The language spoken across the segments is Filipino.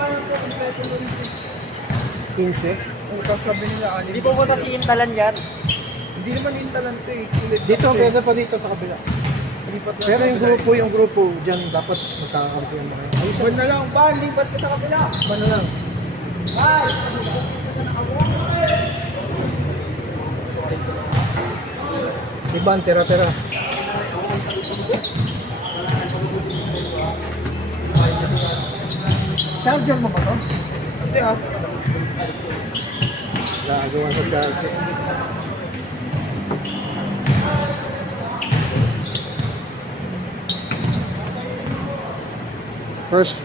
paano po kompleto nun? 15. Tapos sabi nila, anim. Hindi po po kasi yung talan yan. Hindi naman yung talent eh. Kulit Dito, lang, eh. pwede pa dito sa kabila. Lipat lang Pero sa yung grupo, dyan dapat magkakakampiyan mo kayo. kabila. Ban na lang, ban, lipat ka sa kabila. Ano lang? Iban, tira-tira. Charger mo ba to? Hindi ah. Gagawa sa charger. First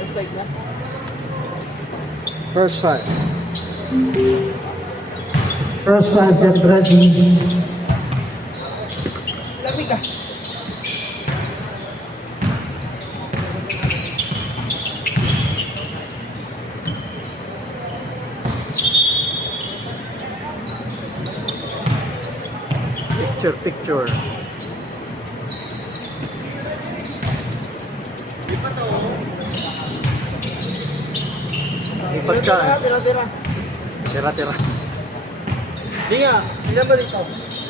Respect na. First five. First five, get ready. Lamig ah. Picture. Lipat ka. Tira-tira. Tira-tira. Hindi nga, hindi ba dito?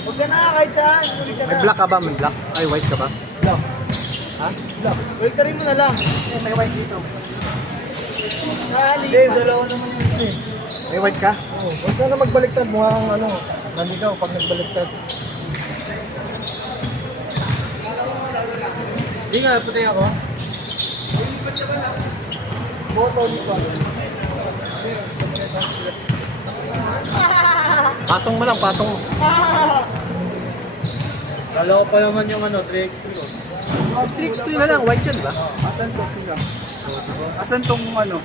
Huwag ka na kahit saan. Huli ka na. May black ka ba? May black? Ay, white ka ba? Black. Ha? Black. Wait na rin mo na lang. May white dito. Hindi, dalawa naman yung isa eh. May white ka? Oo, huwag ka na magbaliktad. Mukhang ano, naligaw pag nagbaliktad. Hindi nga, puti ako. Boto, di ba? Patong mo lang, patong mo. Dalawa pa naman yung ano, 3x2. Tricks 3 na lang, white yun ba? Asan to sila? Asan tong ano?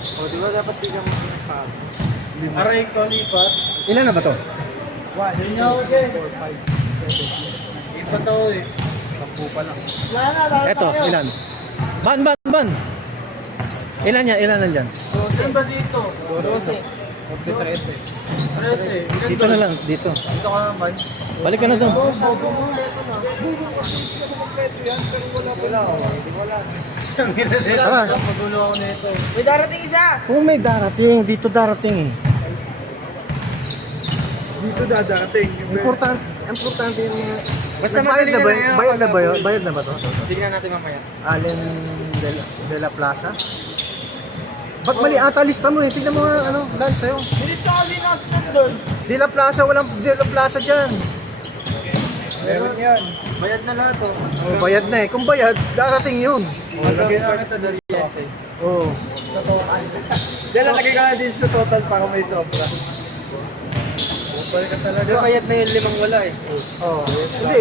O, di ba dapat bigyan mo pa? Aray ko, lipat. Ilan na ba to? 1, yun ako din. 4, 5, 7. Lipat ako eh. 10 pa lang. Wala na, dapat Eto, ilan? Ban! Ilan yan? Ilan nandyan? Saan ba dito? 12. 13. 13. Dito na lang, dito. Dito ka naman. Balik ka na doon. Tara. Magulo ako nito. May darating isa! Kung may darating, dito darating eh. Dito dadating. Importante yung mga... Basta Bayad madali na ba? na lang. Bayad na ba yun? Bayad na ba to? Tingnan natin mamaya. Allen de la Plaza? Ba't mali ata lista mo eh? Tignan mo nga, ano, Dan, sa'yo. Bilis na kasi nasa doon. De la Plaza, walang De la Plaza dyan. Meron yan. Bayad na lahat oh. Oh, bayad na eh. Kung bayad, darating yun. Lagyan namin ito dali. Oo. Dahil lalagay ka na din sa total para may sobra. Balik ka talaga. Bayad na yung 5 wala eh. Oh. Hindi.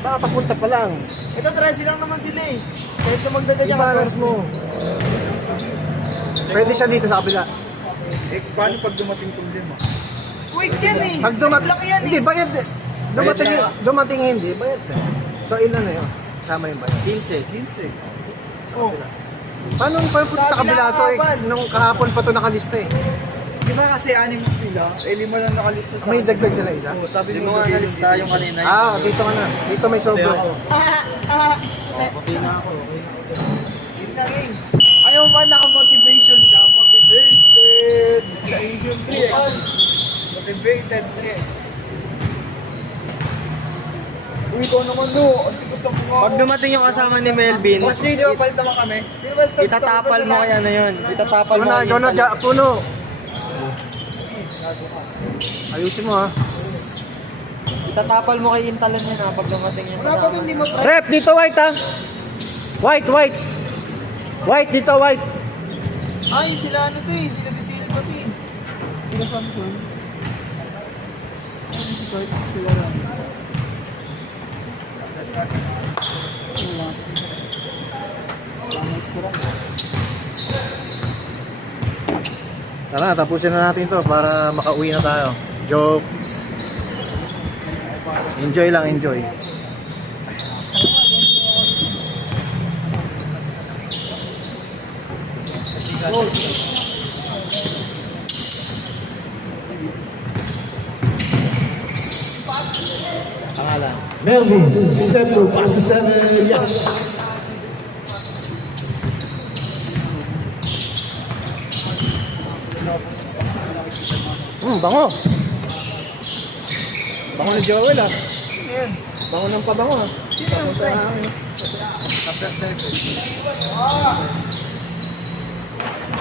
Baka papunta pa lang. Ito 13 lang naman sila eh. Kahit na magdadagyan Ibaras mo. Pwede siya dito sa kabila. Eh, paano pag dumating tong 5? Wait yan eh! Pag dumating, Laki yan eh! hindi, bayad. Dumating, Bayad dumating hindi, bayad na. So, ilan na yun? Kasama yung bayad. 15. Oh. Paano punta sa kabila to eh? Nung kahapon pa to nakalista eh. Di ba kasi 6 sila? Eh 5 lang nakalista sa May dagdag sila isa? Oo, sabi mo nga nakalista yung kanina. Ah, dito ka na. Dito may sobra. Pati na ako. Okay. Ayaw ba naka-motivation ka? Motivated! Sa Asian 3 Motivated 3. Uy, ikaw naman no. Ang tigas ng mga Pag dumating yung kasama ni Melvin, Boss J, di ba palit naman kami? itatapal mo kaya na yun. Itatapal mo Ikaw na, kaya puno. Ayusin mo ha. Itatapal mo kay Intalan yan ha, pag dumating yung Wala pa kasama. din, di mo Rep, dito white ha. White. White, dito white. Ay, sila ano to eh. Sila Desiree pa to eh. Sila Samson. Si Kurt, sila lang. Tara, tapusin na natin to para makauwi na tayo. Joke. Enjoy lang, enjoy. Melvin, step to pass the center, yes. Bango. Bango ni Joel ah. Bango ng pabango ah.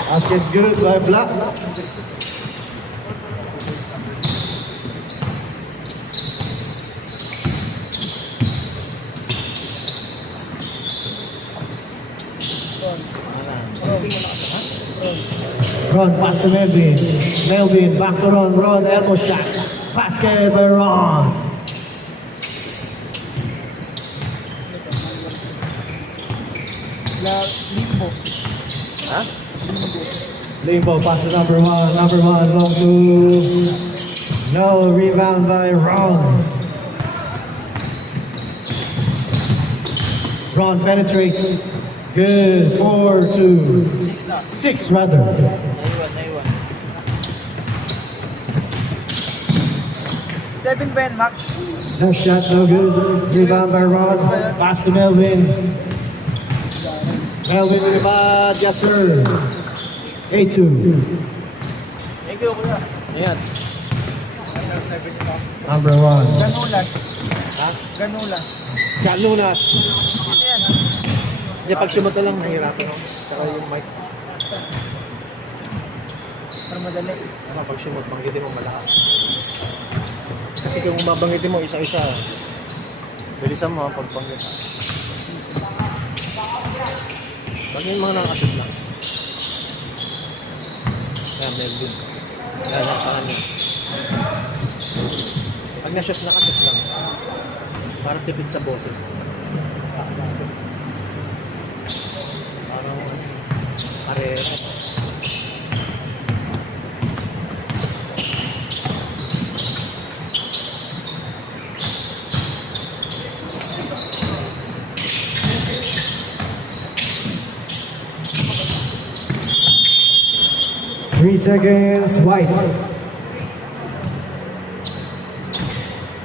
Basket good by Black. Ron pass to Melvin. Melvin back to Ron. Ron elbow shot. Basket by Ron. Limbo. Limbo pass to number one. Number one long to no rebound by Ron. Ron penetrates. Good. 4-2. 6 rather. Naiwan. 7 ba yan, Max? No shot, no good. Rebound by Ron. Pass to Melvin. Melvin with the ball. Yes, sir. 8-2. Thank you, kuya. Ayan. Number one. Ganulas. Ganulas. Galunas. Ayan. Hindi, pag sumuto lang, nahihirapan ako. Saka yung mic. Para madali. Pag sumut, banggitin mo malakas. Kasi kung mabanggitin mo isa-isa, bilisan mo ang pagbanggit. Bagay mga nakashoot lang. Kaya Melvin. Kaya lang sa kanya. Pag na-shoot, nakashoot lang. Para tipid sa boses. Parang pareho. Three seconds. White.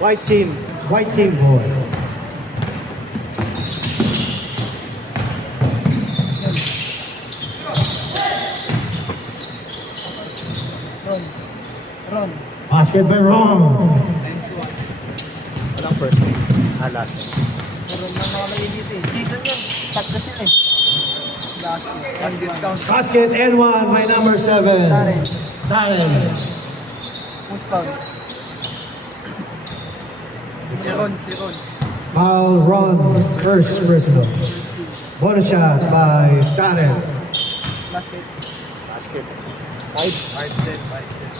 White team. White team boy. Ron. Basket by Ron. Walang first game. Last game. Ron na nakalagay dito eh. Season yan. Tag na sila eh. Last year. One discount. Basket and one by number 7. Darren. Darren. Muston. Si Ron. Foul Ron. First personal. Bonus shot by Darren. Basket. Basket. 5-10.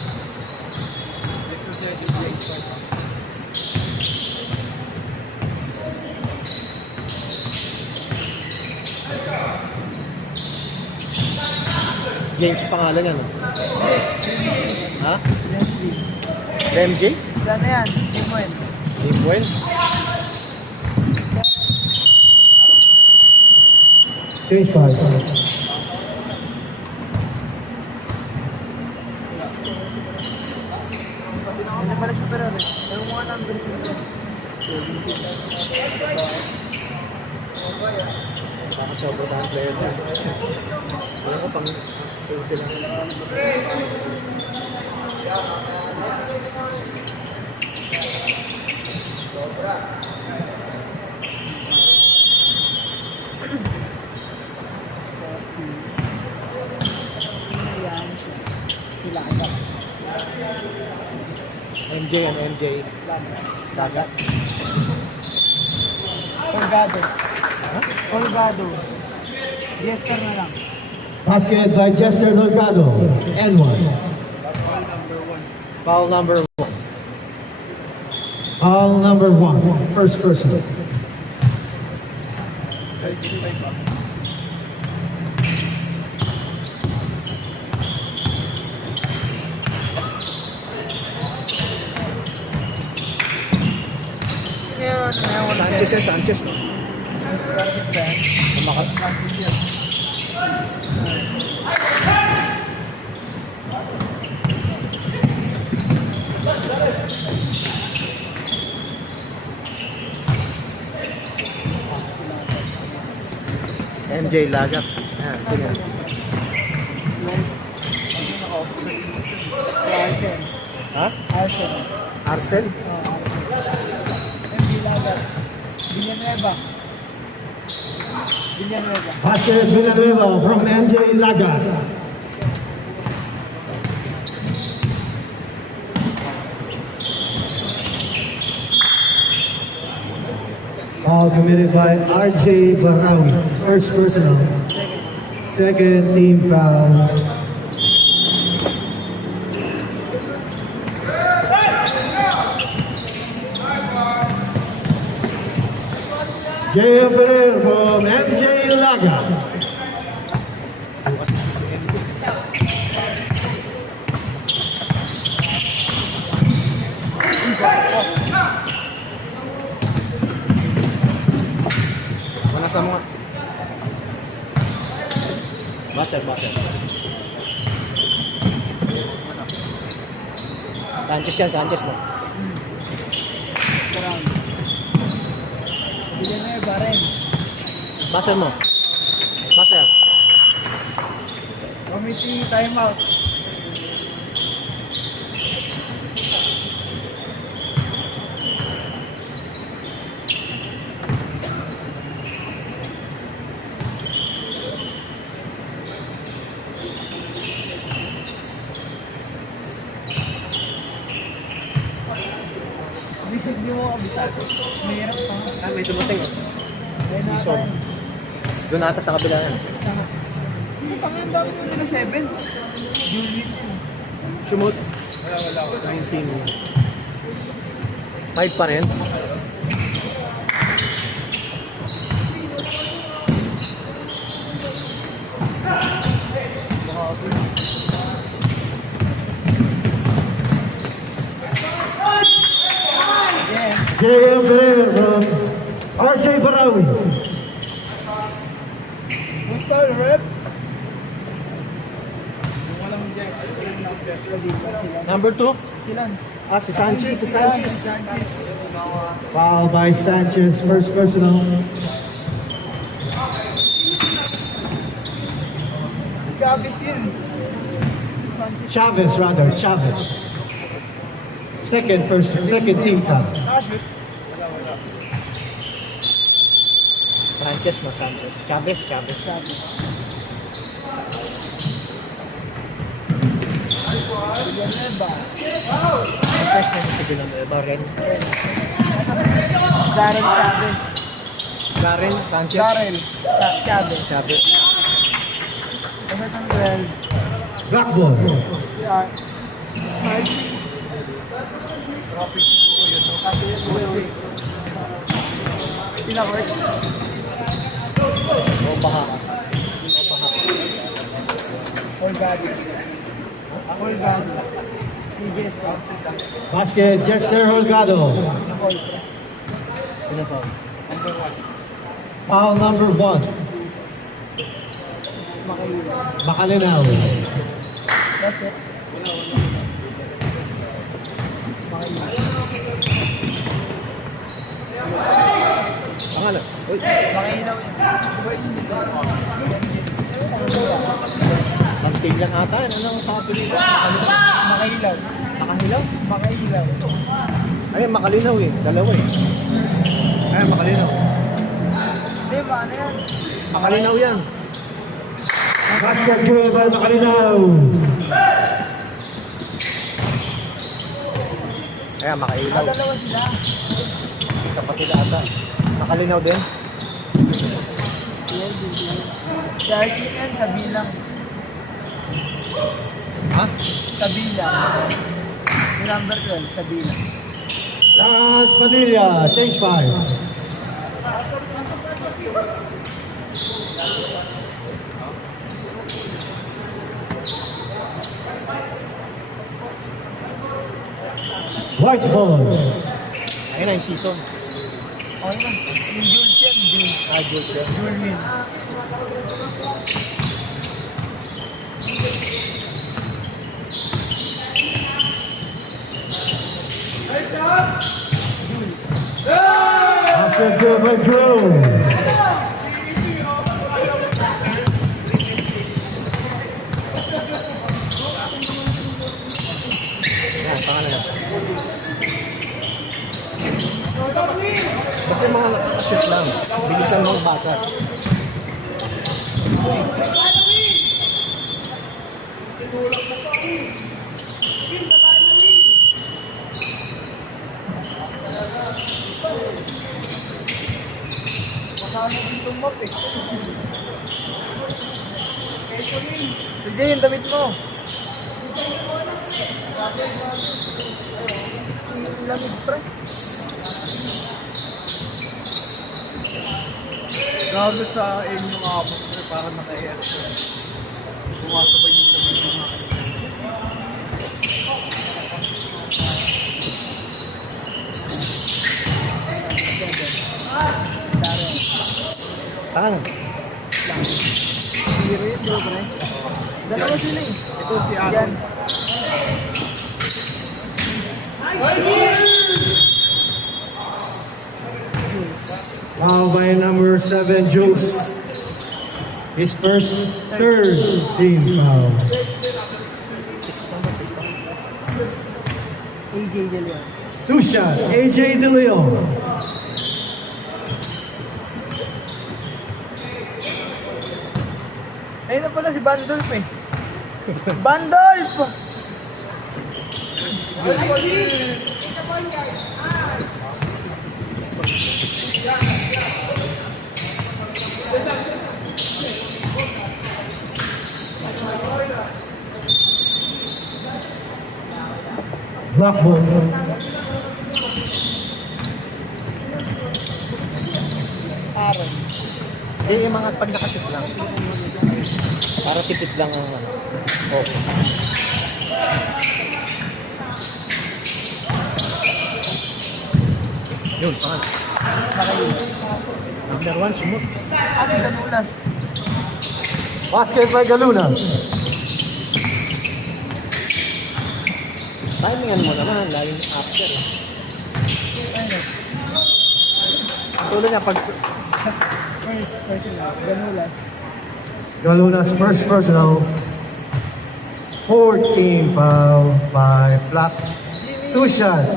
James pangalan yan. Ha? MJ? Sana yan. Timon. Team Well? Change 5. Ano pala sa pero eh. Ano mga number dito? Baka sobrang tayong player na 16. Alam ko pang sila. MJ ano MJ? Dagat. Olgado. Jester na lang. Basket by Chester Delgado. And one. Foul number 1. Foul number 1. First personal. Sanchez no? MJ Lagat. Ayan, sige. Ha? Arsenal. Arcel? MB Lagat. Villanueva. Villanueva. Basket Villanueva from MJ Lagat. All committed by RJ Barawi. First personal. Second team foul. JM Pereira from MJ Lagat. Yung assist si MJ. Manasa mo nga. Baser. Sanchez yan, Sanchez no? Villanueva rin. Baser mo. Baser. Committee timeout. Hindi mo kabisado. Mahirap pa. May dumating oh. Ayun na Season. tayo. Doon ata sa kabila yan. Hindi pa nga ang dami nyo nila 7. Unit 2. Sumot. 19. 5 pa rin. Yeah. JM Pereira from RJ Barawi. Who's foul, rep? Walang jack. Walang number. Sila. Number 2. Si Lance. Si Sanchez. Si Sanchez. Foul by Sanchez. First personal. Chavez yun. Chavez rather. Chavez. Second person. Second team foul. Nakashoot. Sanchez no, Sanchez. Chavez. Chavez. Villanueva. First name si Villanueva rin. Darren Chavez. Garen. Sanchez. Darren Chavez. Chavez. Everton 12. Blackball. Si Margie. Sila Kurt. Baha. Olgado. Olgado. Si Gesta. Basket Jester Holgado. Sino pa? Foul number 1. Makalinaw. That's it. Pangalan. Uy. Makailaw yun. Something lang ata. Anong sabi nila? Makailaw. Makahilaw? Makailaw. Ay, makalinaw eh. Dalawa eh. Ay, makalinaw. Di ba, ano yan? Makalinaw yan. Basket given by Makalinaw. Kaya makailaw. Dalawa sila. Kapatid ata. Makalinaw din. Si Archie yan sa bilang. Ha? Sa bilang. Si number 12 sa bilang. Last Padilla. Change 5. White ball. Ayun na yung season. Okay na. Yung Jules yan. Jules. Jules yan. Julmin. Basket given by Drew. Yan, pangalan. Kasi mga nakakashoot lang. Bilisan mong basa. Masama dito map eh. Sige, yung damit mo. Lamig pre. Gago sa inyo nga ako pre, parang naka-aircon. Sumasabay yung lamig mo nga. Saan? Zero yun, bro, pre. Dalawa sila eh. Ito si Aaron. Foul by number 7, Jules. His third team foul. AJ De Leon. Two shot, AJ De Leon. Ayun na pala si Bandolf eh. Bandolf! Black ball. Aaron. Eh, yung mga pag nakashoot lang. Para tipid lang ang ano. Okay. Yun, pangalan. Number 1, sumot. Si Ganulas. Basket by Galuna. Timingan mo naman, laging after. Tuloy niya pag... First sila. Ganulas. Galuna's first personal. 14 foul by Black. Two shot,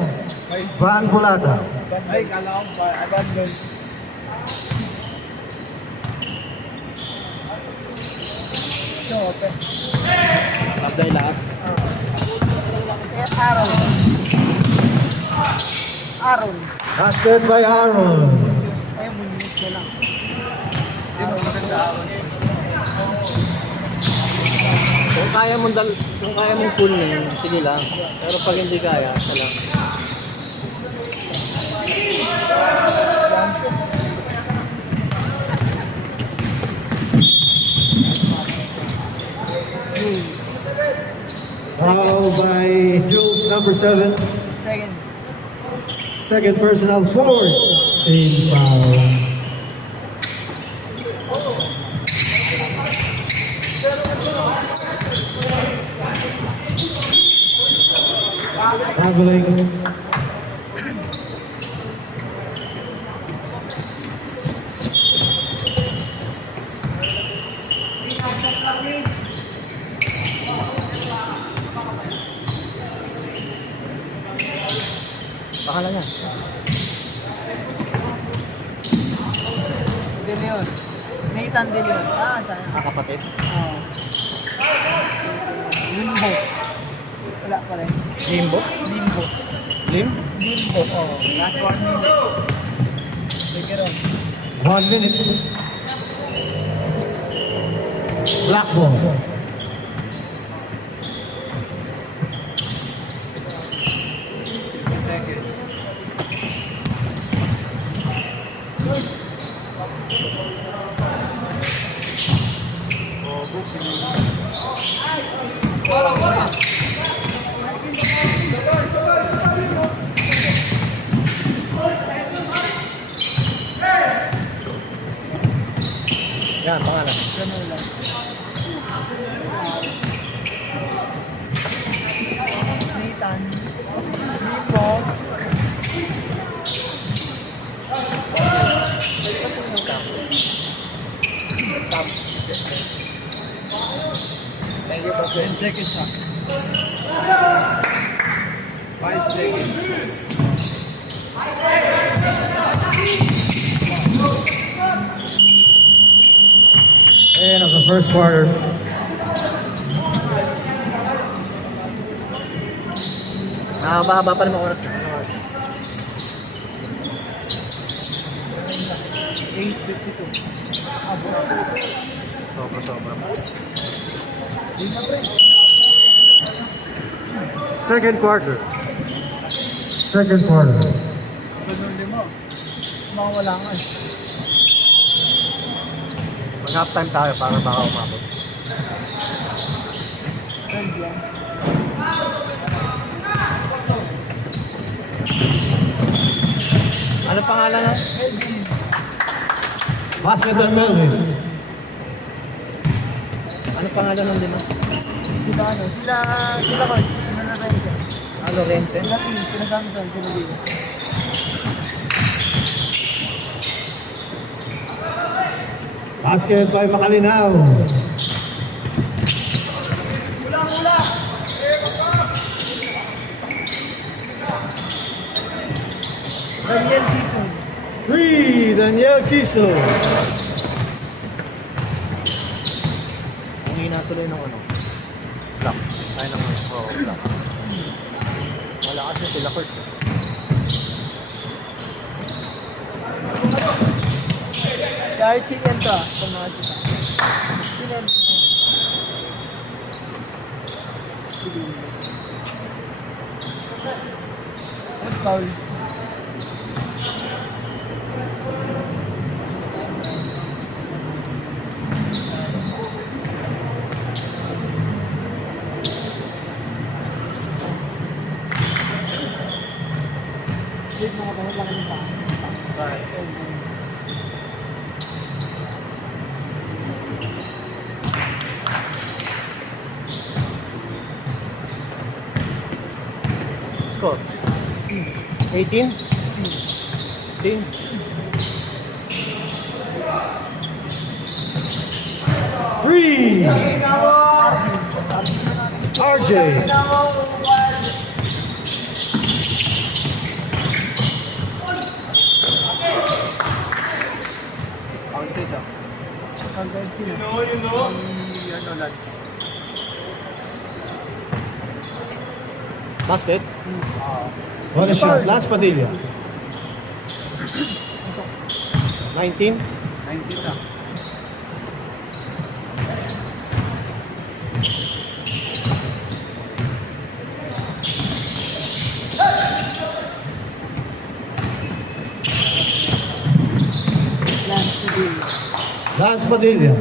Van Bulata. Ay, kala ko ba? Abandon. Ito, open. Abday lahat. Aaron. Aaron. Basket by Aaron. Ay, Munoz na lang. Hindi mo maganda Aaron. Kung kaya mong pulling, sige lang. Pero pag hindi kaya, isa lang. Foul by Jules, number 7. Second. Second personal, 14 foul. Traveling. Baka lang yan. De Leon. Nathan De Leon. Ah, saan? Kapatid. Oo. Limbo. Wala pa rin. Limbo? Limbo. Lim? Limbo. Oo. Last 1 minute. Sige ron. 1 minute. Black ball. Seconds. Yan, pangalan. Ganulas. Nathan. Limbo. Thank you po. 10 seconds ha. 5 seconds. first quarter. Mahaba pa naman oras. 8:52. Sobra. Second quarter. Second quarter. Sunod mo. Mawala nga eh. Mag-half time tayo para baka umabot. Trend lang. Ano pangalan na? Basket on Melvin. Ano pangalan ng lima? Sila Coach. Sila na rente. Ano, Rente? Sila team. Sila Samson. Sila dito. Basket by Makalinaw. Daniel Season. 3, Daniel Kiso. Ang hina tuloy ng ano? Block. Tayo ng block. Wala kasi sila Kurt. Si Archie yan to ah. Kung nakasita. Sino yan? Mas foul. Wait, mga tanong lang yung pa. Score? 18? 16? Three. RJ. Counted ah. Counted sila. Si ano Lance. Basket? One shot. Last Padilla. 19? 19 na. Lance Padilla. Last Padilla.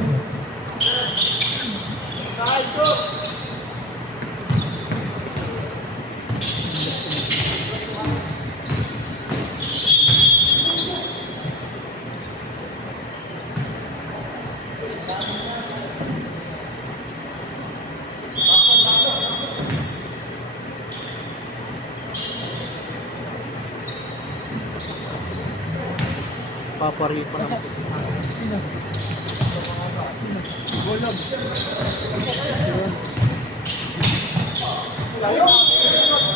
Paparipa naman. Sino? Golog.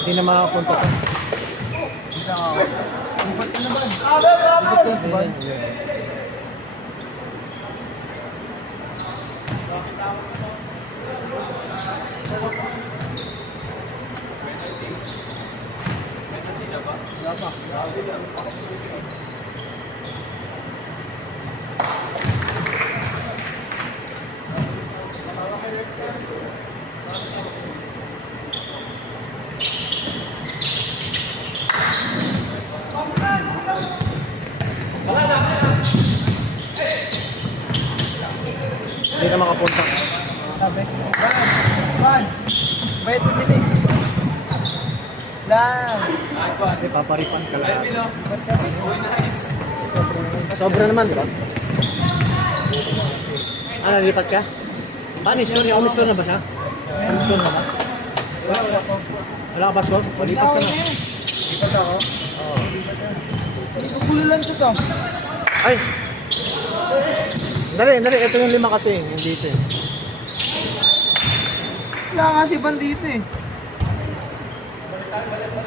Hindi na makapunta ka. Hindi ako. Lipat ka naman. Lipat ka sa ban. Hindi na makapunta. Sabi. Ban. Bayad mo sila eh. Lang. Hindi, paparipan ka lang. Lipat ka. Sobra naman, di ba? Ano, lipat ka? Paano, score? Umi-score na ba siya? Umi-score na ba? Wala ka ba score? Lipat ka na. Lipat ako? Oo. Igugulan ko to. Ay! Dali. Ito yung 5 kasi. Hindi ito eh. Wala nga si Ban dito eh.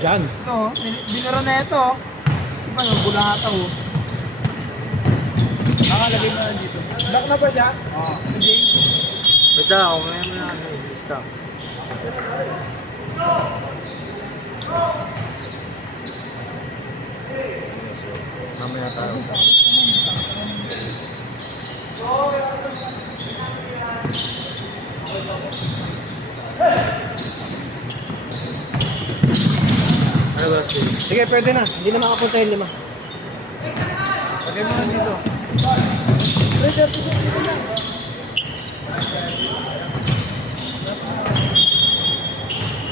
Diyan. Ito, binara na ito. Si Ban, bulata oh. Nakalagay mo na dito. Lock na ba siya? Oo. Si James? Basta ako, may lista. Mamaya tayo. Ano ba sige? Sige, pwede na. Hindi na makapunta yung 5. Lagay mo na dito.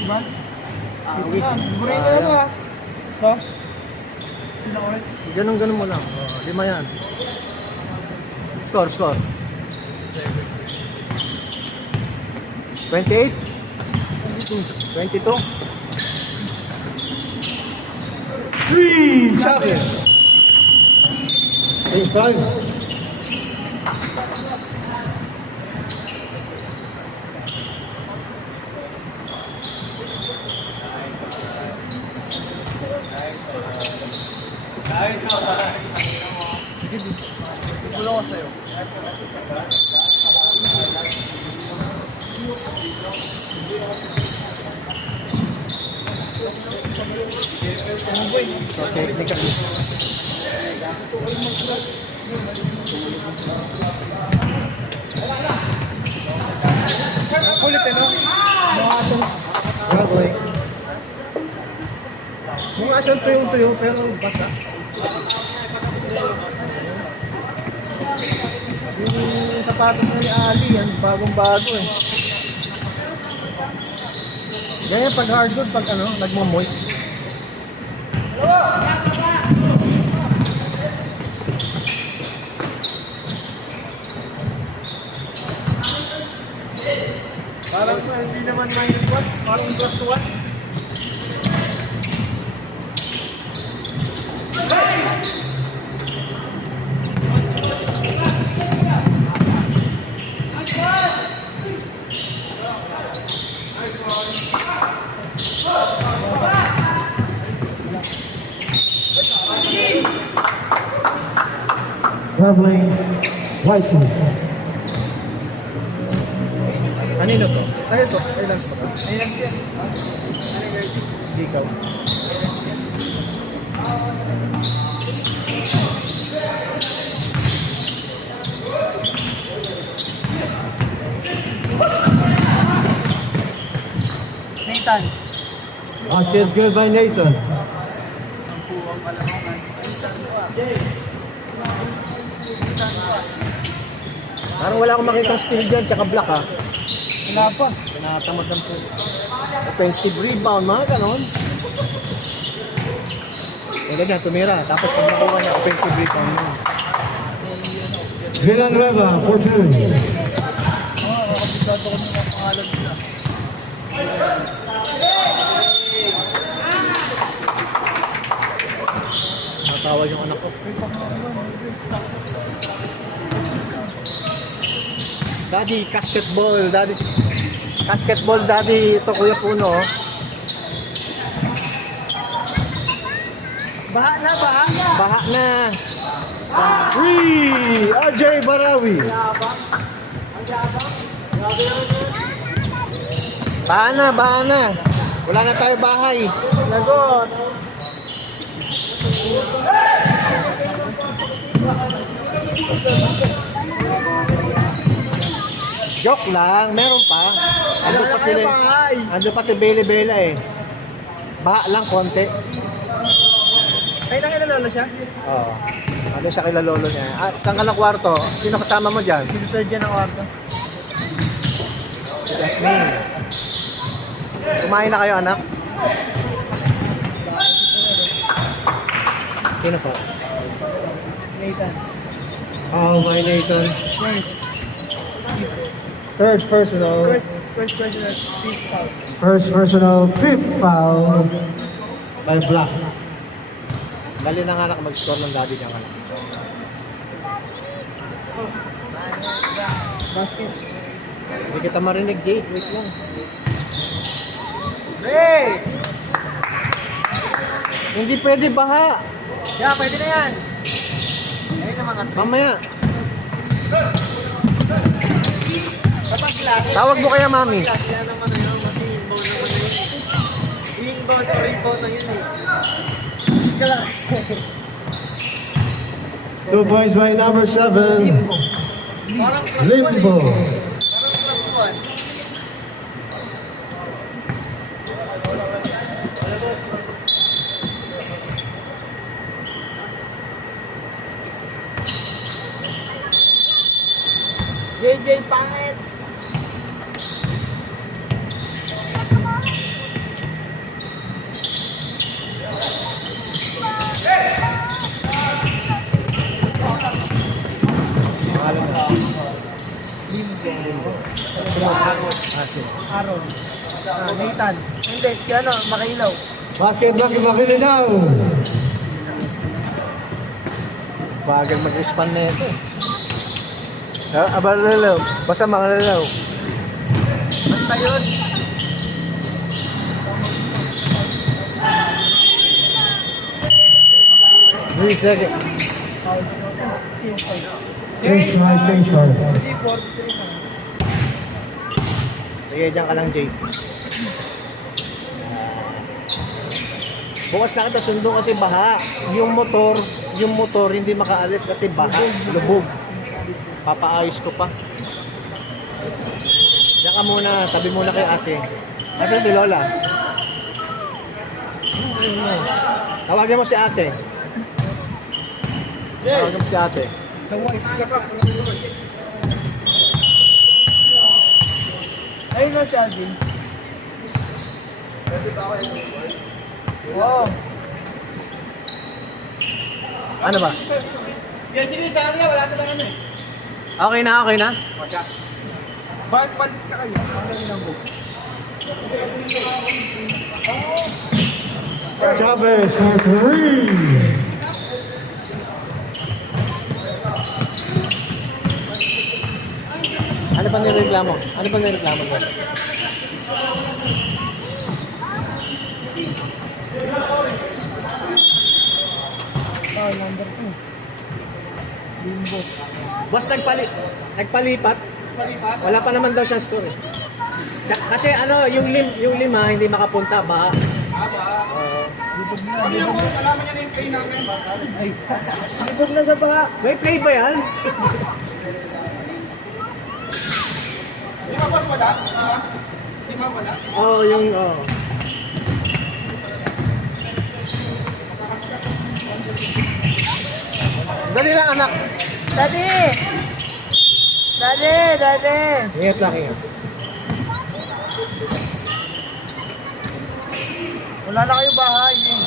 Man? Wait. Burayin ka na to ha. No? Ganun mo lang. 5 yan. Score. 28? 22? 3 seconds. Stage 5. Tulong ko sa'yo. So, technically. Kulit eh, no? Graduate. Mga asyang tuyong-tuyo pero basta. Yung sapatos na ni Ali, yan bagong-bago eh. Ganyan pag hardwood, pag ano, nagmo-moist. Parang hindi naman -1, parang +1. Traveling white team. Kanino to? Sa'yo to? Ay, lance mo to? Ay lang siya. Hindi ikaw. Nathan. Basket good by Nathan. Parang wala akong makita steal dyan, tsaka block ha. Wala pa. Pinatamad ng po. Offensive rebound, mga ganon. Eh, ganyan, tumira. Tapos pag nakuha niya, offensive rebound mo. Villanueva for 2. Kabisado ko ng pangalan nila. Natawag yung anak ko. Daddy, basketball. Basketball, daddy. Ito, Kuya Puno. Oh. Baha na, baha na. Baha na. 3 RJ Barawi. Baha na. Wala na tayo bahay. Lagot. Joke lang, meron pa. Ando pa sila. bahay. Ando pa si Bela eh. Baha lang konti. Ay, nakilala siya? Oo. Ando siya kila lolo niya. Ah, saan ka ng kwarto? Sino kasama mo dyan? Sinusunod dyan ang kwarto. Jasmine. Kumain na kayo, anak? Sino po? Nathan. Foul by Nathan. Nice. Third personal. First question is fifth foul. First personal. 5th foul by Black. Dali na nga anak mag-score ng daddy niya anak. Basket. Hindi kita marinig, Jake. Wait lang. Hey! Hindi pwede baha. Yeah, pwede na yan. Ayun na mga Mamaya. Tawag mo kaya mami. Kaya naman na yun, kasi inbound naman na yun eh. Inbound or rebound na yun eh. Kala kasi. 2 points by number 7. Parang plus 1 Limbo. eh. Parang plus 1. JJ pangit. Aaron. Nathan. Hindi, si ano, Makailaw. Basket block in Makininaw. Bagal mag-respond na ito. Abalalaw. Basta makalalaw. Basta yun. Three seconds. Change try. Hindi, 43 na. Sige, dyan ka lang, Jay. Bukas na kita sundo kasi baha. Yung motor hindi makaalis kasi baha, lubog. Papaayos ko pa. Diyan ka muna, tabi muna kay ate. Kasi si Lola. Tawagin mo si ate. Tawagin mo si ate. Sa white ka pa. Ayun na si Alvin. Pwede ba ako yung Wow. Ano ba? Yan sige, sa kanila, wala sa lang ano eh. Okay na, okay na? Bakit palit ka kayo? Ang lang mo. Chavez for 3. Ano bang nireklamo? Ano bang nireklamo mo? Oh, number 2. Limbo. Boss, nagpalipat. Wala pa naman daw siyang score eh. Kasi ano, yung lima hindi makapunta ba? Libog na sa baha. May play ba yan? Oo, yung Dali lang anak. Daddy! Daddy! Ingat lang ingat. Wala na kayo bahay eh.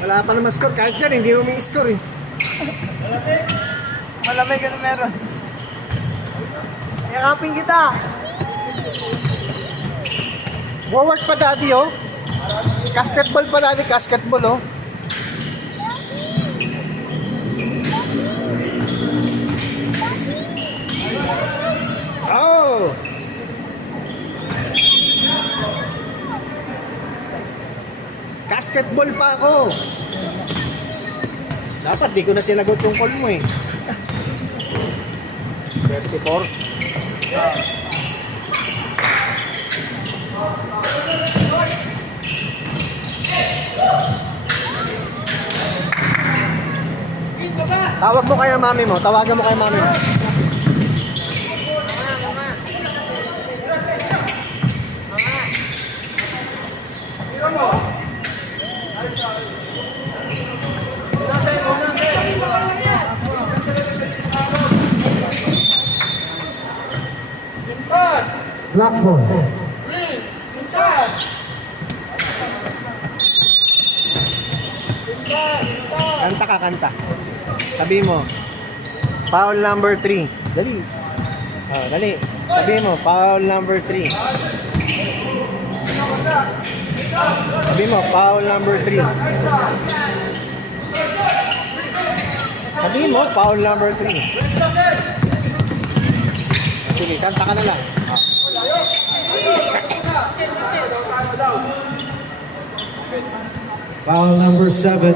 Wala pa naman score. Kahit dyan, hindi umi-score eh. Malamig ano meron. Yakapin kita. Wawag pa daddy oh. Basketball pa daddy, basketball oh. Oh! Basketball pa ako. Dapat di ko na sinagot yung call mo eh. 34. Tawag mo kaya mami mo. Tawagan mo kaya mami mo. Blackboard. Kanta ka, kanta. Sabi mo, foul number 3. Dali. Oh, dali. Sabi mo, foul number 3. Sabi mo, foul number 3. Sabihin mo, foul number 3. Sige, kanta ka na lang. Foul number 7.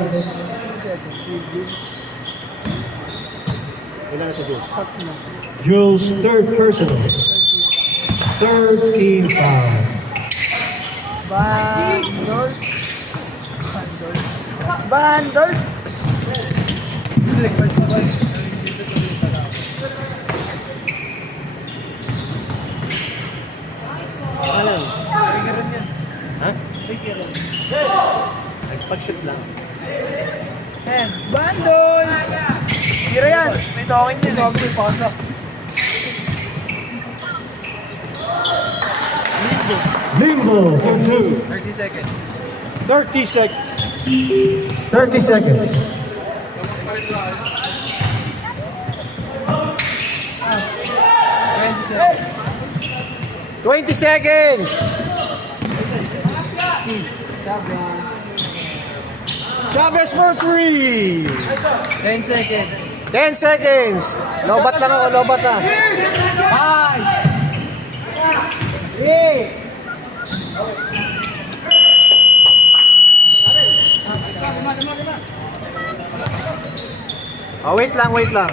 Ilan na si Jules? Jules' third personal. Third team foul. Bandol. Bandol. Alam. Ha? Nagpag-shoot lang. Bandol. Tira yan. May talking din. Bago may pasok. Limbo for 2. 30 seconds. 30 seconds. 30 seconds. 20 seconds. Chavez for 3. 10 seconds. 10 seconds. Lobat lang ako, lobat na. 5. Wait lang, wait lang.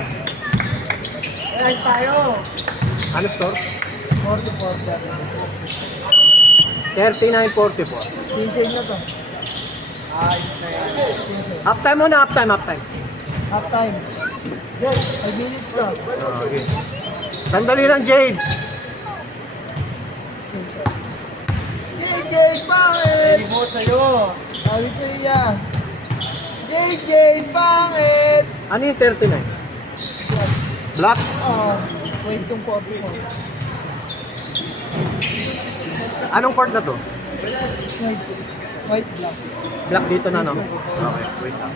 Guys tayo. Ano score? 40-40. 39-44. Sisig na to. Ayos na yan. Halftime muna, halftime. Half time. Yes, 5 minutes to. Okay. Sandali lang, Jade. JJ, pangit! Sabi mo sa'yo. Sabi sa'yo yan. JJ, pangit! Ano yung 39? Black? Oh, wait yung 44. Anong court na to? White. White black. Black dito na, no? Okay, wait lang.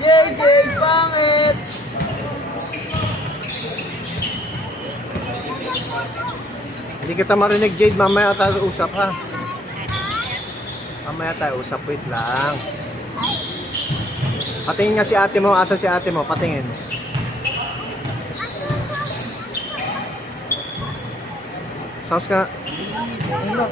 JJ, pangit! Hindi kita marinig, Jade. Mamaya tayo usap, ha? Mamaya tayo usap. Wait lang. Patingin nga si ate mo. Asa si ate mo? Patingin. Sounds ka. Ano?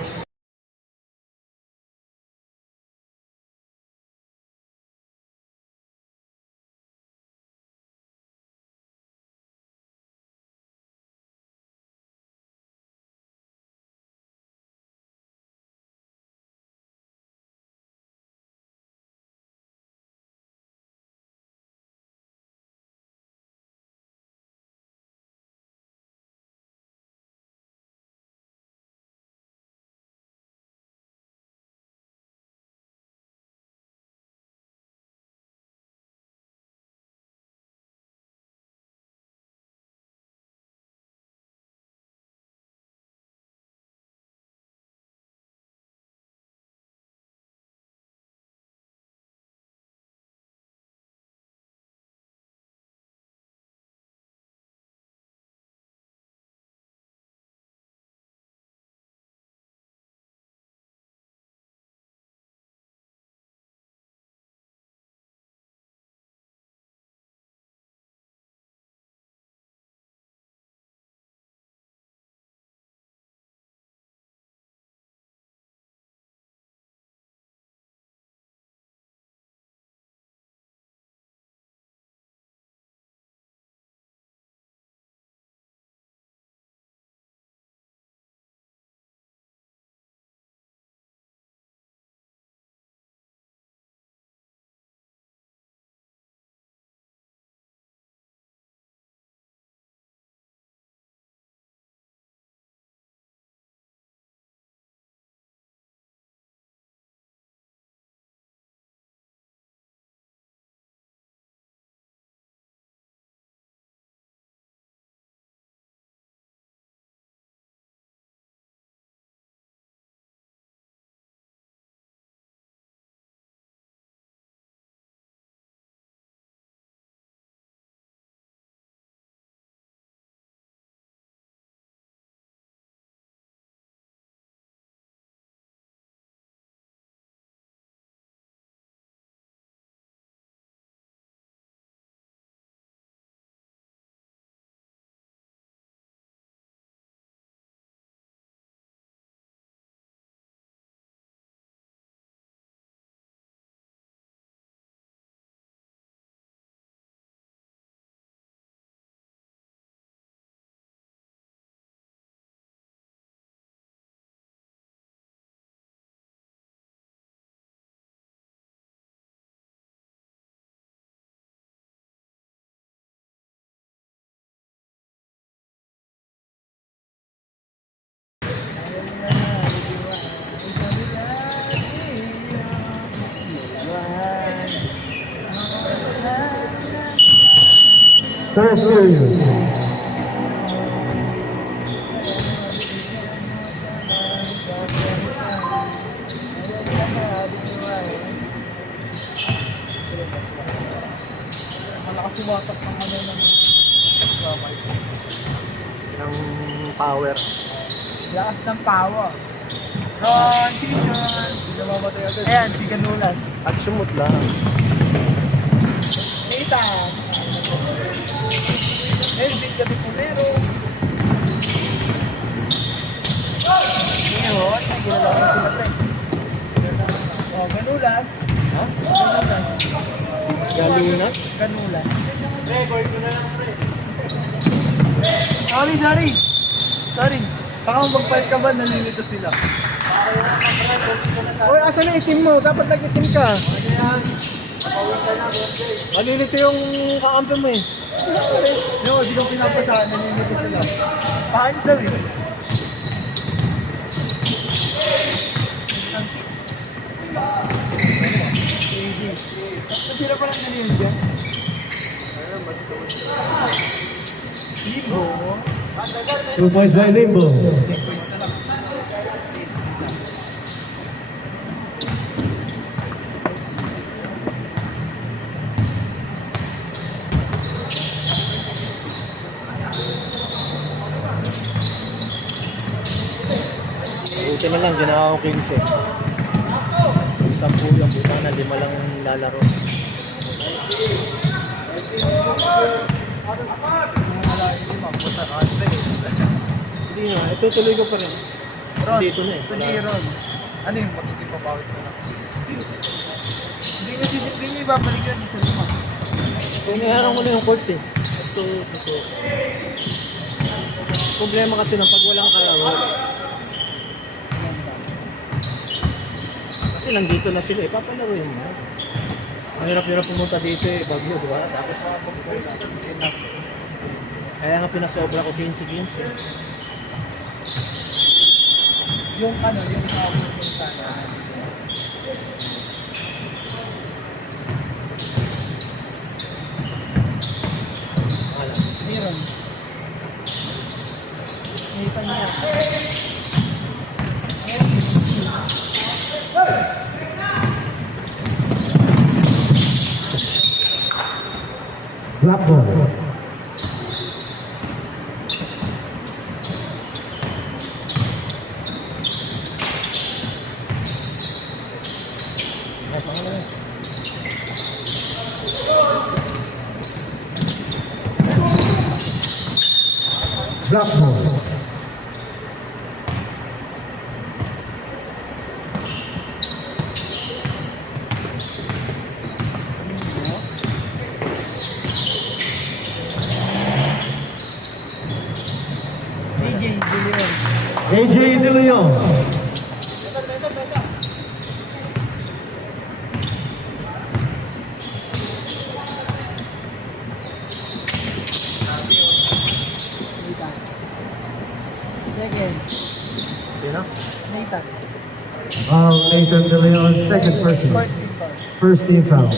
Third period. Malakas sumatak ng ano ng gamay. Ng power. Lakas ng power. Transition! Hindi mamatay agad. Ayan, si Ganulas. At sumut lang. Kita! Elvin Gabipulero. Ngayon, ay ginalaw ko sila pre. Oh, Ganulas. Ha? Ganulas. Galunas? Ganulas. Sorry. Sorry. Baka kung magpalit ka ba, nalilito sila. Uy, asan na itim mo? Dapat nag-itim ka. Malilito yung kakampi mo eh. No, di ko pinapasahan, nalilito sila. Paano daw eh? Tapos sila parang nalilito dyan. Libo. 2 points by Limbo. Buti na lang, ginawa ko 15. Isang pulang, buta na, 5 lang lalaro. Hindi na, itutuloy ko pa rin. Ron, Dito na eh. Hindi, Ron. Ano yung magiging papawis na lang? Hindi nyo ibabalik yan sa lima. Kung naharang ko na yung court eh. Ito. Problema kasi ng pag walang kalaro. Kasi nandito na sila eh, papalaruin mo. Mahirap-hirap pumunta dito eh, bagyo, di ba? Tapos, kaya nga pinasobra ko 15-15. Yung ano, yung sabon yung sana. Wala. Meron. Kita niya. Black ball. Black ball. AJ De Leon. AJ De Leon. Second. Yun na. Nathan. Nathan De Leon, second person. First team foul. First team foul.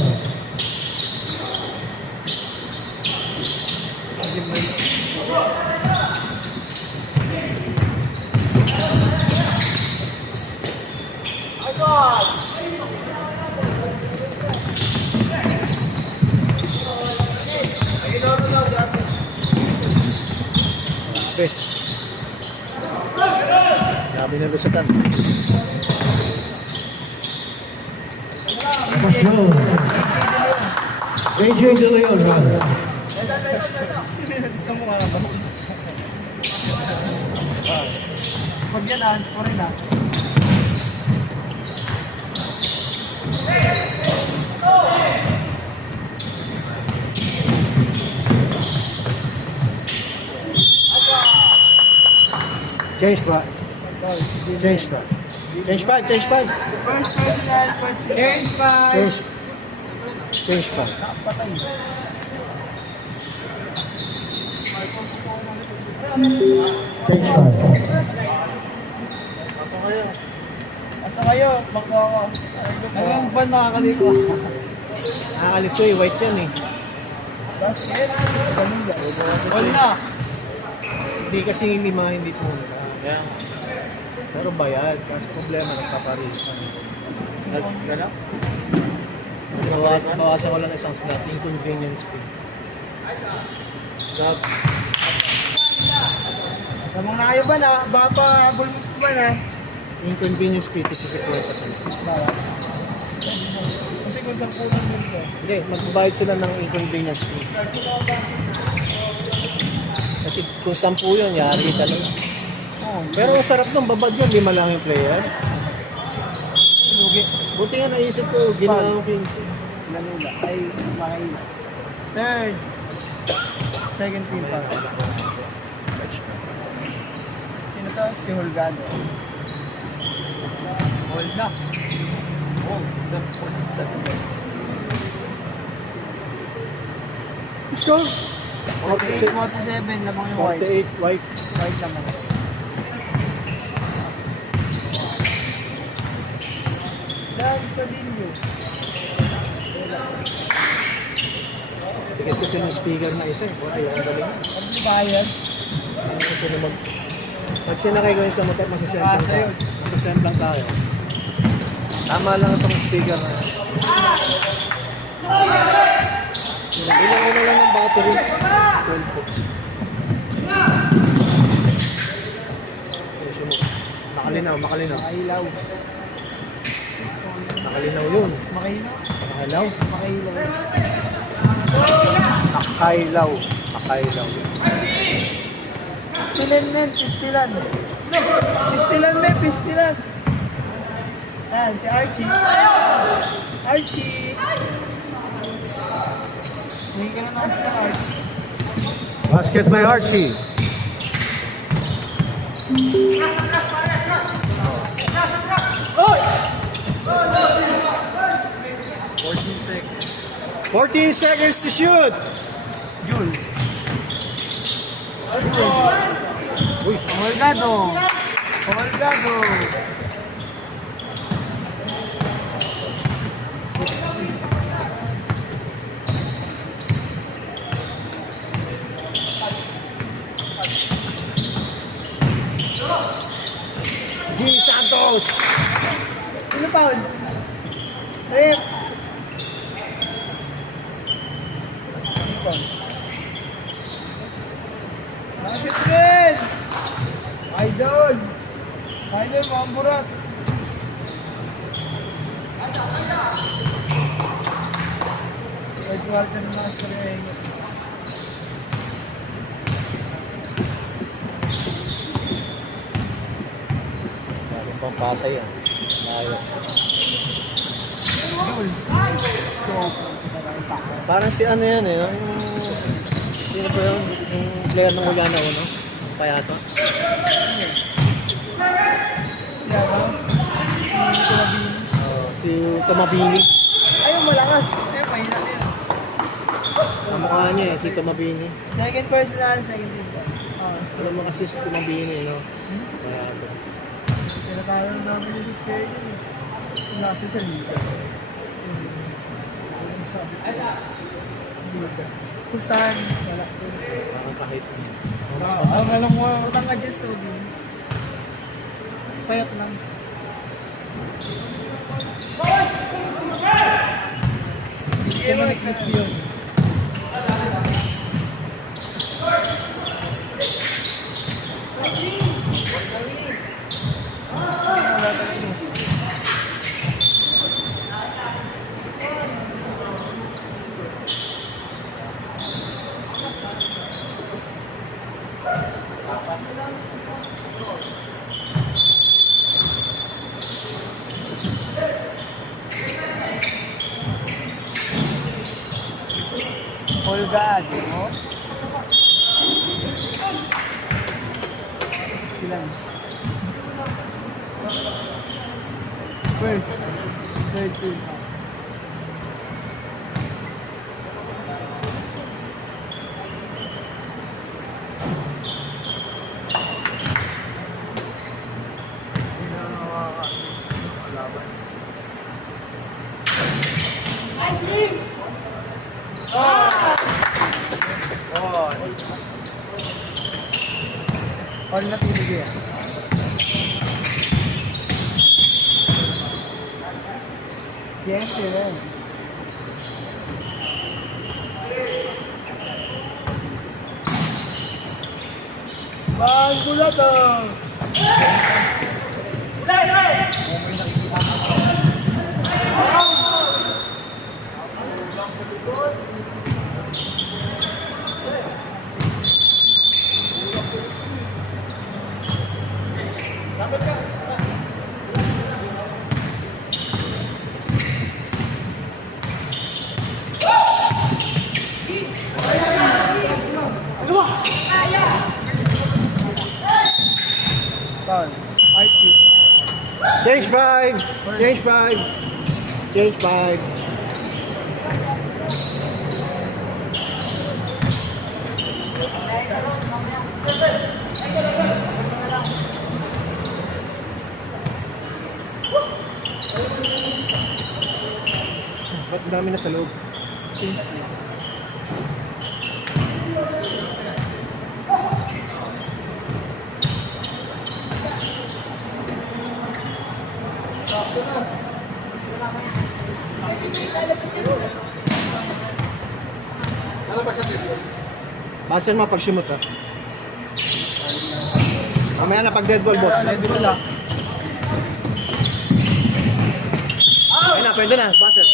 Okay. Dami na lusutan. Let's go. AJ De Leon, rather. Pag yan, hands ko rin ah. Change pa. Change pa. Change pa. First personal, first team. Change five. Change pa. Patay. Change five. Asa kayo? Magkawa. Hanggang ba nakakaliko? Nakakalito eh, white yan eh. Basket. Ganun lang. All na. Hindi kasi hindi mga hindi pumunta. Pero bayad. Kasi problema, nagpaparihan. Gano'n? Bawasan ko lang isang slot. Inconvenience fee. Stop. Namang na kayo ba na? Baka pa gulmit ba na? Inconvenience fee, 56%. Kasi kung saan po lang din ko. Hindi, magbabayad sila ng inconvenience fee. Kasi kung 10 yun, yari ka lang. Pero ang sarap nung babad yun, 5 lang yung player. Lugi. Buti nga naisip ko, ginawa ko 15. Manila. Ay, Manila. Third. Second team pa. Sino to? Si Holgado. All na. Oh, sir. Sure. 47, lamang yung white. 48 white. White naman. Dance pa din yun. Ticket kasi ng speaker na isa. Okay, ang galing. Ang bayad. Ano kasi na pag sinakay ko yung sa motor, masasentang tayo. Masasentang tayo. Tama lang itong speaker na yan. Ilan ko na lang ng battery. 12 volts. Makalinaw, makalinaw. Makailaw. Makalinaw yun. Makailaw? Makalaw. Makailaw. Makailaw. Makailaw. Pistilan men, pistilan. Pistilan men, pistilan. Yan, si Archie. Archie. Hindi ka na nakasal ng Archie. Basket by Archie. Oy! 14 seconds to shoot. Jules. Uy, Holgado. Holgado. Jimmy Santos. Sino foul? Rip. Bakit rin? Idol. Idol, mamburat. Edward na master yung Bagong pampasa yan. Layo. Jules. Parang si ano yan eh. Yung... Sino ba yun? Yung player ng Ulana ko, no? Payato. Si ano? Si Tulabini. Si Tomabini. Ayun, malakas. Ayun, mahina din. Ang mukha niya eh, si Tomabini. Second personal, second team pa. Alam mo kasi si Tomabini, no? Payato. Tinatalo namin yung sa square yun eh. Nasa sa liga. Ang sabi ko. Liga. Pustahan. Wala. Parang kahit niya. Ang alam mo, Utang ka just to be. Payat lang. Dominic Lesion. Holgado, no? Silence. First, third team. All na pinigay. Yes, yun. Bago na to! Archie. Change 5. Change 5. Change 5. Ba't ang dami na sa loob? Basan mo pag sumot ha. Mamaya na pag dead ball, boss. Ayun na, pwede na. Basan.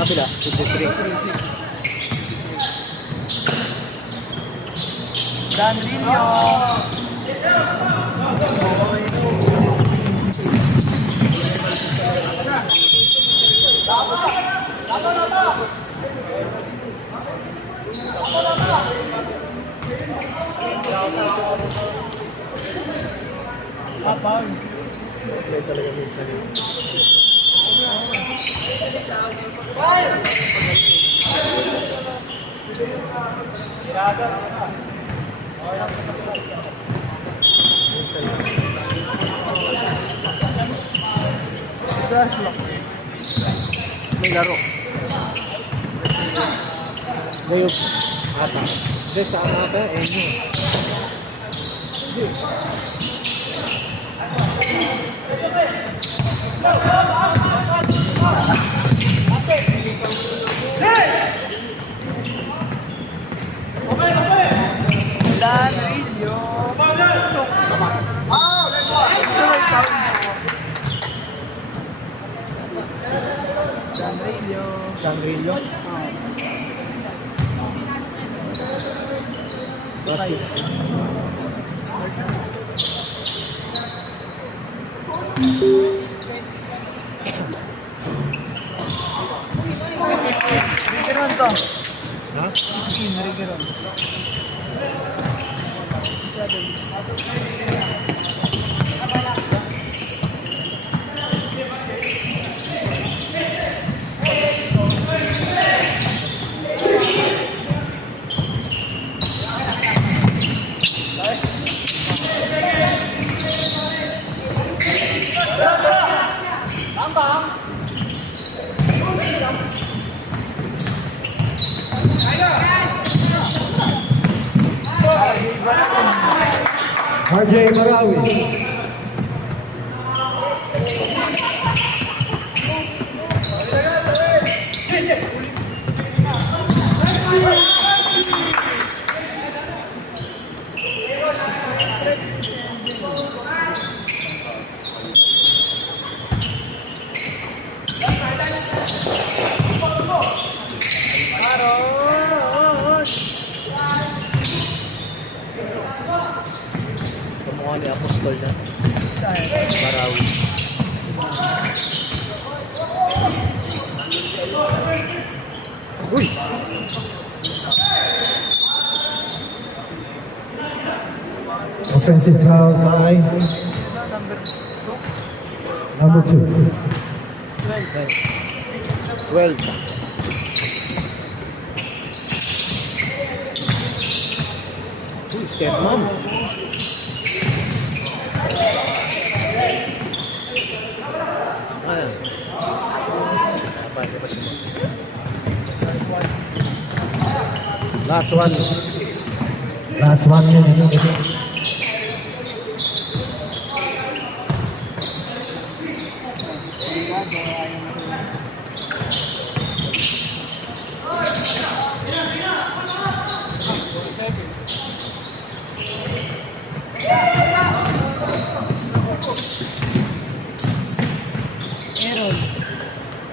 Kapila, 53. Danrillo. Sapag. Play talaga minsan. May laro. Gayos. Ata. Dahil sa ata, nyo. Danrillo. Danrillo. Danrillo. Basket. Rigeron to. Ha? Rigeron. RJ Marawi. Mukha ni Apostol na. Marawi. Uy! Offensive foul by number 2. 12. Uy, step mom. Ayan. Apa, di ba siya mo? Last one. Last 1 minute.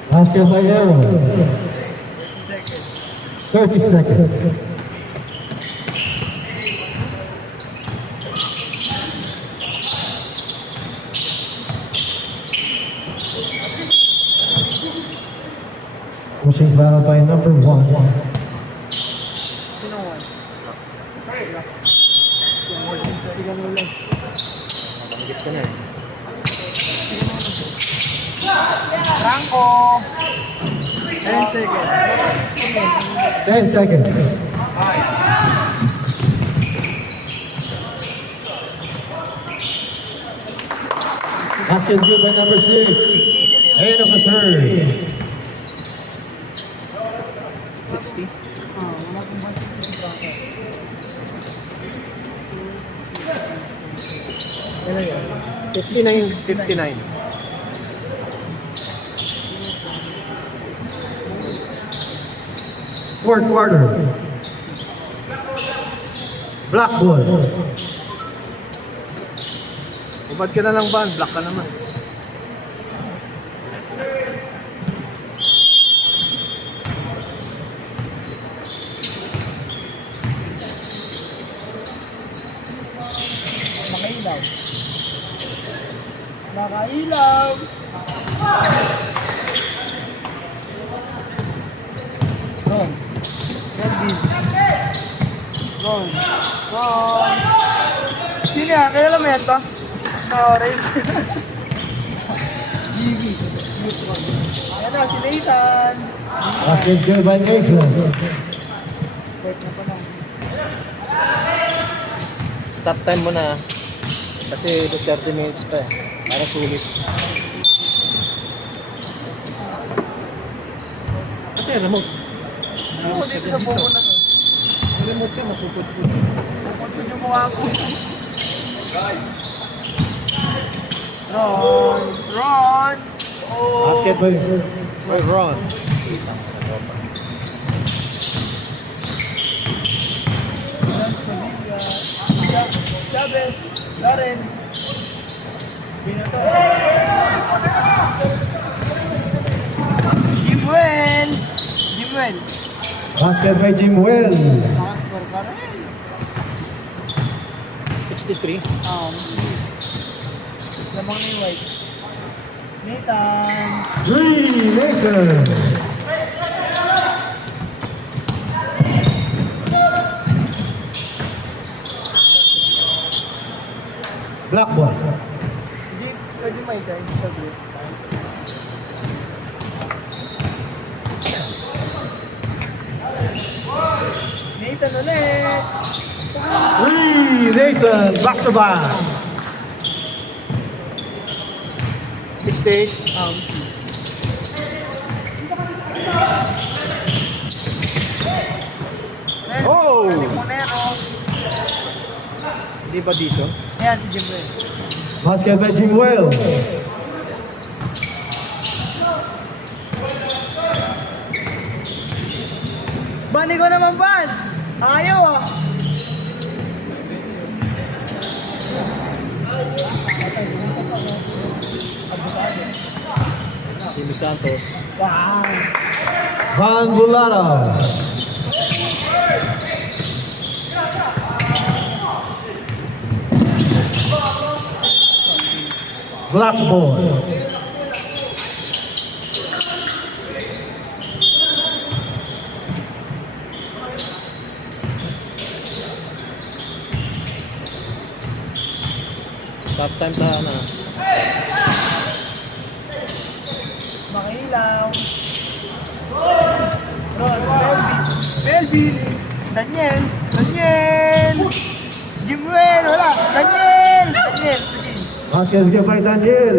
Basket by Aaron. 30 seconds. Pushing foul by number 1. Sino one? Nabanggit ko na eh. Franco! 10 seconds. 10 seconds. Basket good by number 6. End of the third. 60. Wala kong basket si Franco. Ano yan? 59, 59. Fourth quarter. Blackboard. Ubad ka na lang ba? Black ka naman. Makailaw. Makailaw! Ron. Red bean. Ron. Ron. Sino yan? Kaya alam mo yan to? Na orange. GB. Ayan na, si Nathan. Basket good by Nathan. Wait na pa lang. Stop time mo na. Kasi 30 minutes pa eh. Para sulit. Kasi remote. Ako dito sa buko na to. Remote yun, napuputput. Pagpapit yung mukha ko. Ron! Ron! Basket by Wait, Ron. Chavez! Lauren! Binato. Jimwell! Jimwell! Basket by Jim Well. Nakaskor ka rin. 63. Lamang ni White. Nathan! 3 Nathan. Blackboard. Hindi, pwede may guy sa group. Nathan ulit! 3 Nathan. Back to back. 68. Oh! Monero. Hindi ba Dison? Ayan si Jimwell. Basket by Jim Well. Bani ko naman ban! Ayaw ah! Jimmy Santos. Wow! Van Bulata. Blackboard. Stop time sa ano. Makilaw. Ron, Melvin. Daniel. Jimuel, wala. Daniel. Sige. Basket is given by Daniel.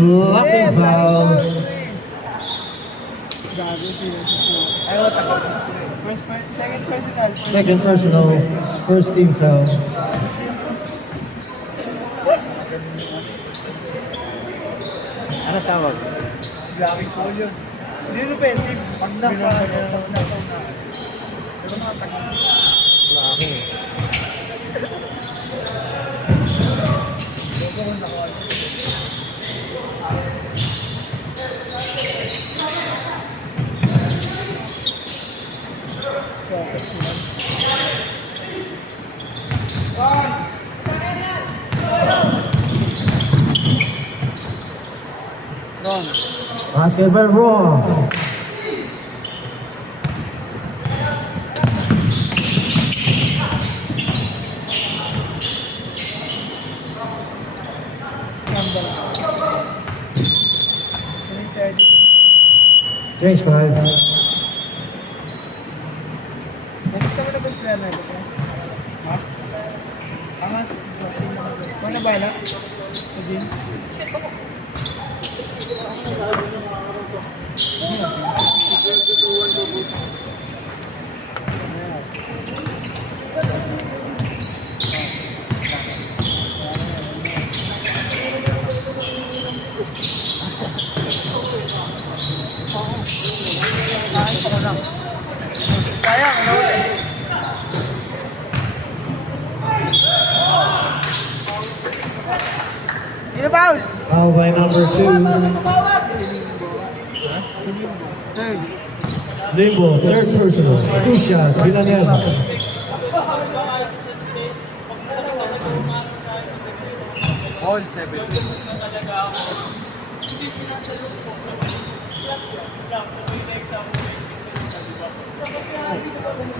Blocking foul. Second personal. Second personal. First team foul. Ano tawag? Blocking foul yun. Hindi na offensive. Pag nasa una. Pero mga tag. Laki. Basket by Ron. Change 5. Next naman na best player na ito. Ha? Angat. Ano ba yun? Sige. Sayang, nawala. Hindi na foul. Foul by number 2. Third. Limbo, third personal. Two shot, Villanova. All 7.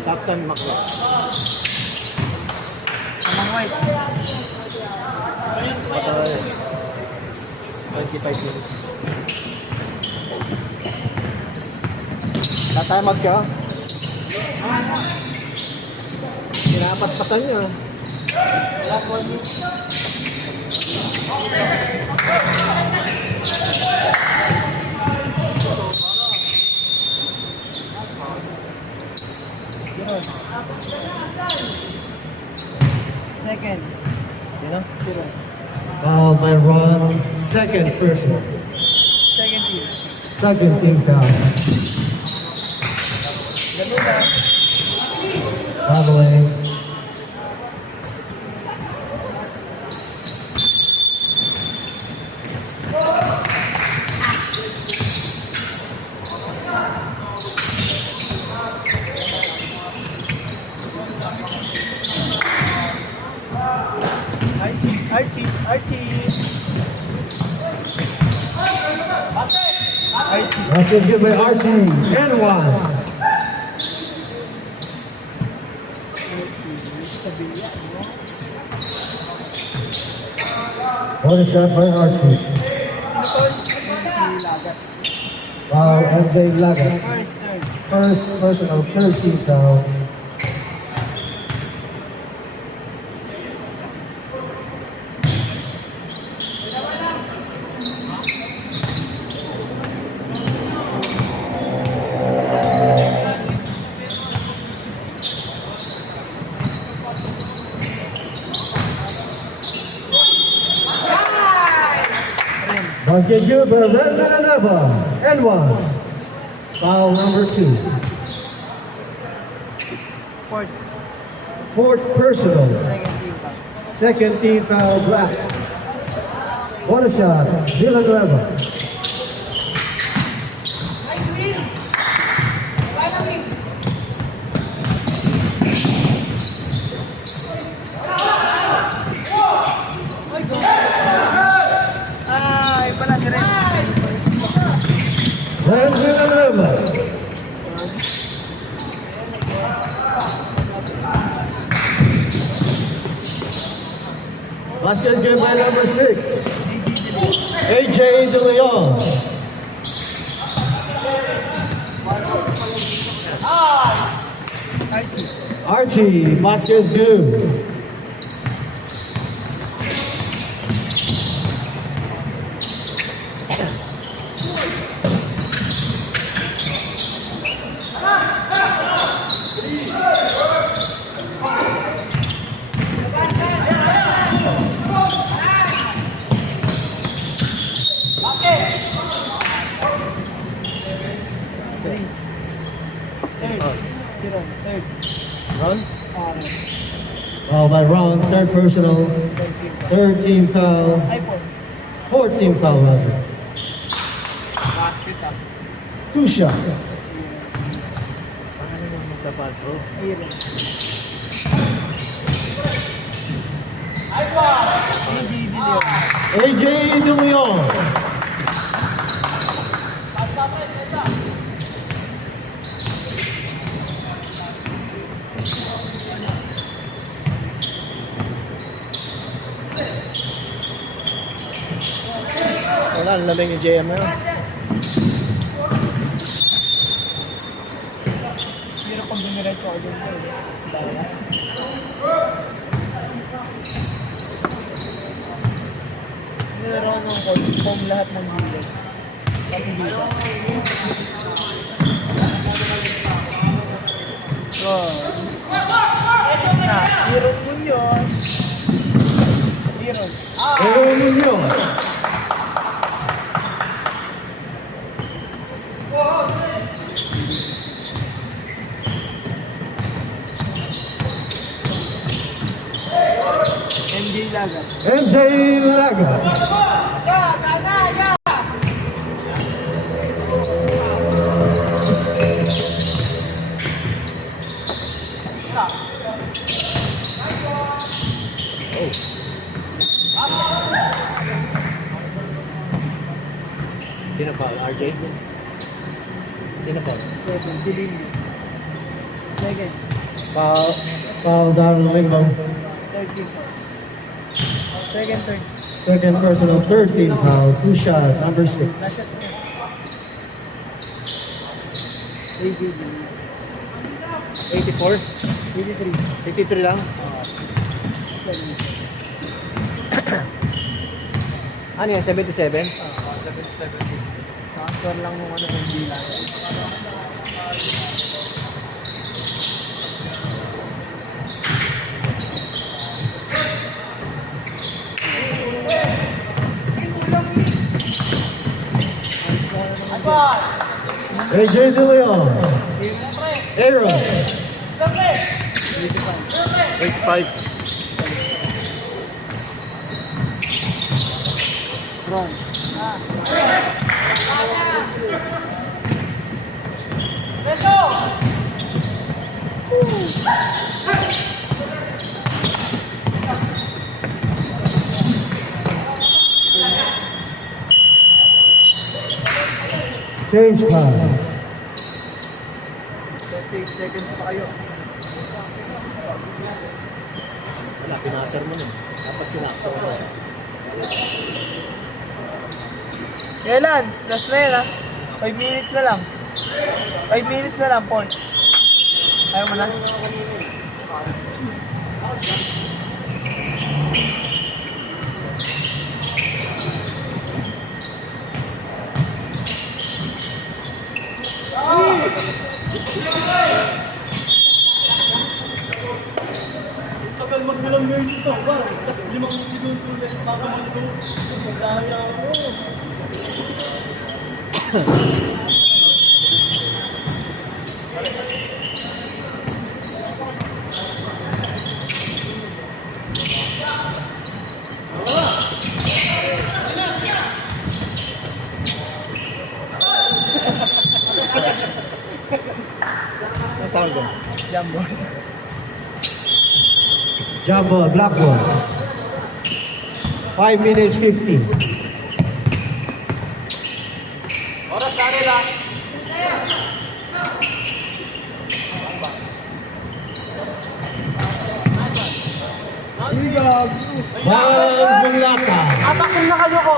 Stop time, Macro. Amang white. Patay. 25 minutes. Tatay magka. Pinapaspasan niya. Second. Sino? Foul by Ron. Second personal. Second team. Second team foul. Ganun na. Traveling. Archie. That's it, good by Archie. And one. One shot by Archie. Wow, MJ Lagat. First personal, third team foul. Basket good by Villanova. And one. Foul number 2. Fourth. Fourth personal. Second team pa. Second team foul, Black. What a shot, Villanueva. Iba na direct. And Villanueva. Basket game by number 6, AJ De Leon. Archie, basket is good. Ron? Foul by Ron, third personal, third team foul, fourth team foul rather. Two shot. Paano yung magkapatro? AJ De Leon. Wala, ang lamig yung JM na yun. Pero pag dumiretso ako dun ko. Dalawa. Nilaroon ng foam lahat ng gilid. Pati dito. So, Aaron Munoz. Aaron Munoz. MJ Laga. MJ Laga. Sino pa? RJ? Sino pa? Second, si Lindy. Second, Foul Darren Lingbom. third team foul. Second, third. Second personal, third team foul, two shot, number 6. Nasa ABB. 84? 83. 83 lang? Ano yan? 77? 77. Transfer lang nung MJ Laga. AJ De Leon. Aaron. 85. Ron. Change time. 38 seconds pa kayo. Wala, pinasar mo nun. Dapat sinakto mo. Kailan? Last na yun 5 minutes na lang. 5 minutes na lang, Paul. Ayaw mo na? Tagal magbilang ngayon ito. Kasi 5 segundo ulit. Baka malito. Magdahaya ako. Jump ball, black ball. 5 minutes 50. Oras na nila. Bang Bulata. Atakon na kayo ko.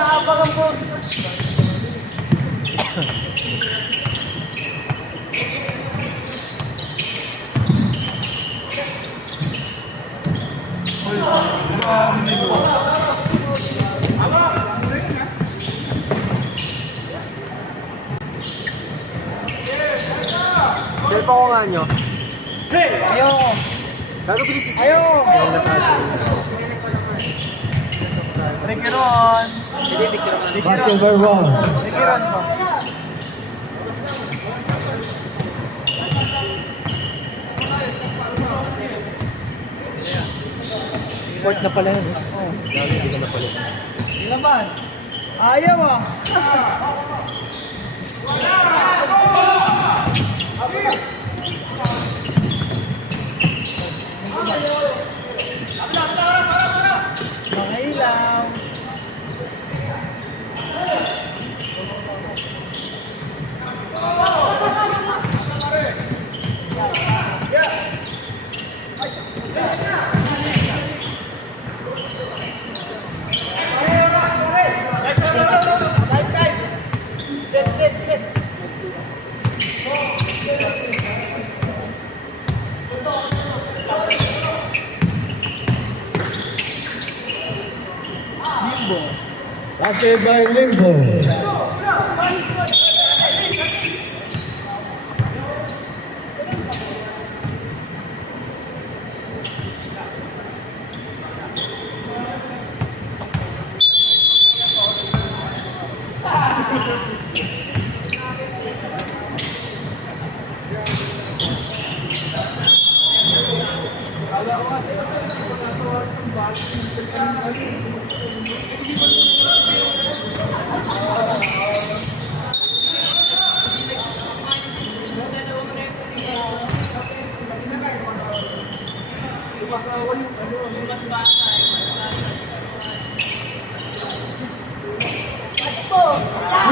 Apakan po. Cellphone ko nga nyo. Ayaw. Gago bilis isa. Ayaw. Rikiron. Hindi, picture mo. Basket by Ron. Rikiron po. Court na pala yun. Gago, hindi ka mapalit. Hindi naman. Ayaw ah. Mga ilaw. Basket by Limbo.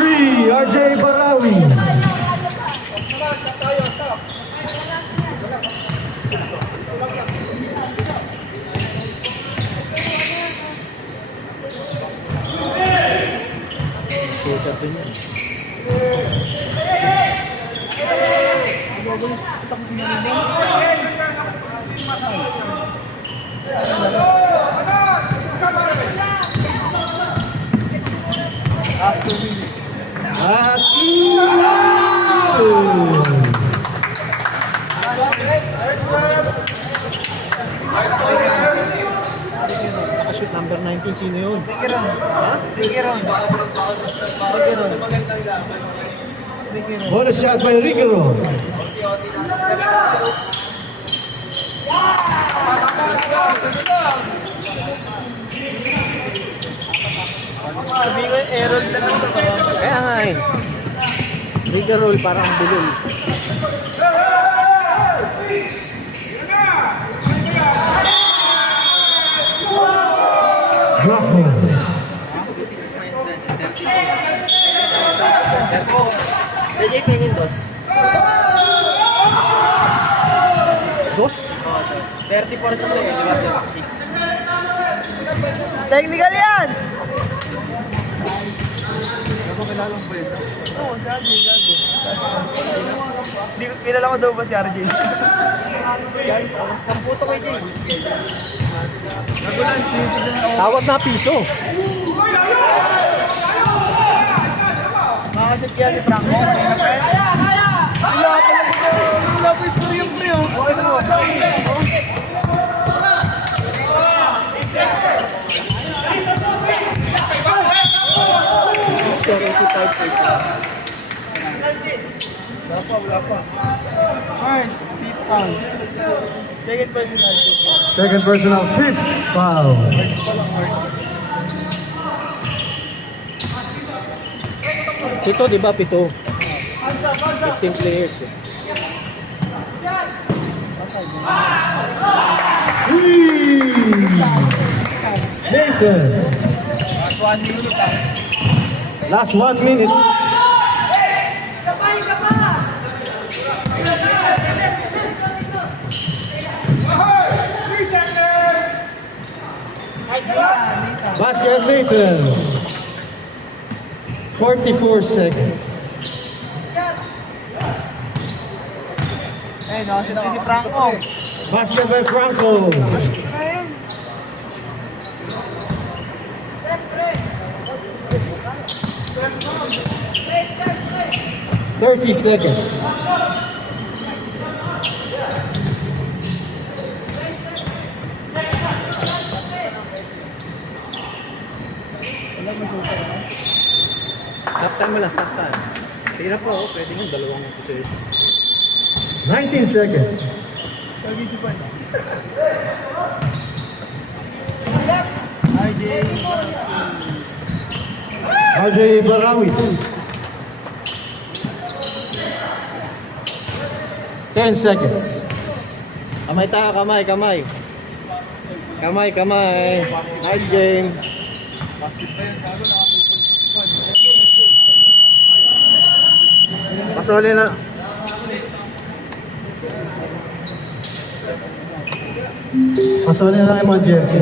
Three, RJ Barawi. Shooter din yan. Nakashoot number 19, sino yun? Rikiron. Rikiron. Rikiron. Bonus shot by Rigoro. Sabi ko, error na lang ito. Kaya nga eh. Bigger roll parang bulol. Drop ball. Pwede kainin dos. Dos? 34 sa play, 6. Technical yan! Oo, sabi, gago. Hindi ko, kilala ko daw ba si RJ? Samputo ko ito eh. Gago lang, stupid na ako. Tawag na piso. Makakasip kaya si Franco, hindi na pwede. Wala pa lang ito. Wala pa yung score yung pre, oh. Okay na mo. Wala pa. Mars, deep foul. Second personal. Second personal, fifth foul. Pito, di ba? Pito. 15 players eh. Nathan. Last 1 minute. Basket Nathan. 44 seconds. Eh, nakashoot din si Franco. Basket by Franco. 30 seconds. Stop time mo lang, stop time. Sige na po, pwede yung dalawang possession. 19 seconds. Pag-isipan na. RJ Barawi. 10 seconds. Kamay tayo, kamay, kamay. Kamay, kamay. Nice game. Basket pa yun, gago, nakatupol sa squad. Pasuli na. Pasonin na emergency.